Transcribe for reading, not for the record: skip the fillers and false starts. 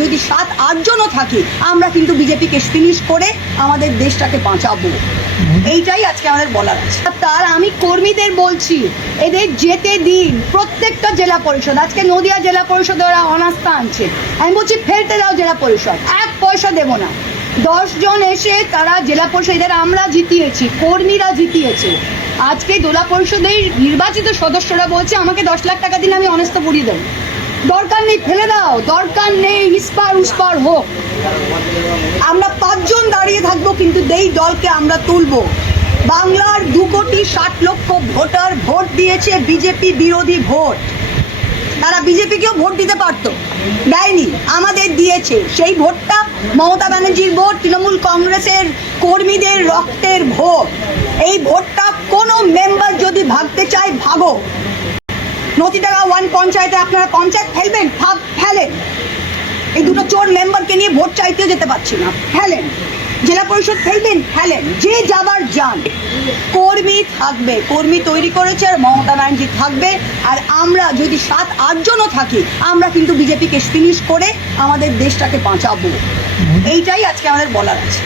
যদি 7-8 জনও থাকি আমরা কিন্তু বিজেপিকে ফিনিশ করে আমাদের দেশটাকে বাঁচাবো। এইটাই আজকে আমাদের বলার আছে। তার আমি কর্মীদের বলছি, এদের যেতে দিন। প্রত্যেকটা জেলা পরিষদ, আজকে নদিয়া জেলা পরিষদ ওরা অনাস্থা আনছে, আমি বলছি ফেলতে দাও জেলা পরিষদ, 1 পয়সা দেবো না। 10 জন এসে তারা জেলা পরিষদ, এদের আমরা জিতিয়েছি, কর্মীরা জিতিয়েছে। আজকে জেলা পরিষদের নির্বাচিত সদস্যরা বলছে আমাকে 10 লাখ টাকা দিন, আমি অনাস্থা পুড়িয়ে দেবো। দরকার নেই, ফেলে দাও, দরকার নেই, ইস্পার উস্পার হোক। আমরা 5 জন দাঁড়িয়ে থাকবো, কিন্তু এই দলকে আমরা তুলবো। বাংলার 2,60,00,000 ভোটার ভোট দিয়েছে বিজেপি বিরোধী ভোট। তারা বিজেপিকেও ভোট দিতে পারত, দেয়নি, আমাদের দিয়েছে। সেই ভোটটা মমতা ব্যানার্জির ভোট, তৃণমূল কংগ্রেসের কর্মীদের রক্তের ভোট। এই ভোটটা কোনো মেম্বার যদি ভাগতে চায় ভাগো। নদীটাকা 1 পঞ্চায়েতে আপনারা পঞ্চায়েত ফেলবেন, ফেলেন। এই দুটো চোর মেম্বারকে নিয়ে ভোট চাইতেও যেতে পারছি না, ফেলেন। জেলা পরিষদ ফেলবেন, ফেলেন, যে যাবার যান। কর্মী থাকবে, কর্মী তৈরি করেছে, আর মমতা ব্যানার্জি থাকবে। আর আমরা যদি 7-8 জনও থাকি আমরা কিন্তু বিজেপিকে ফিনিশ করে আমাদের দেশটাকে বাঁচাবো। এইটাই আজকে আমাদের বলার আছে।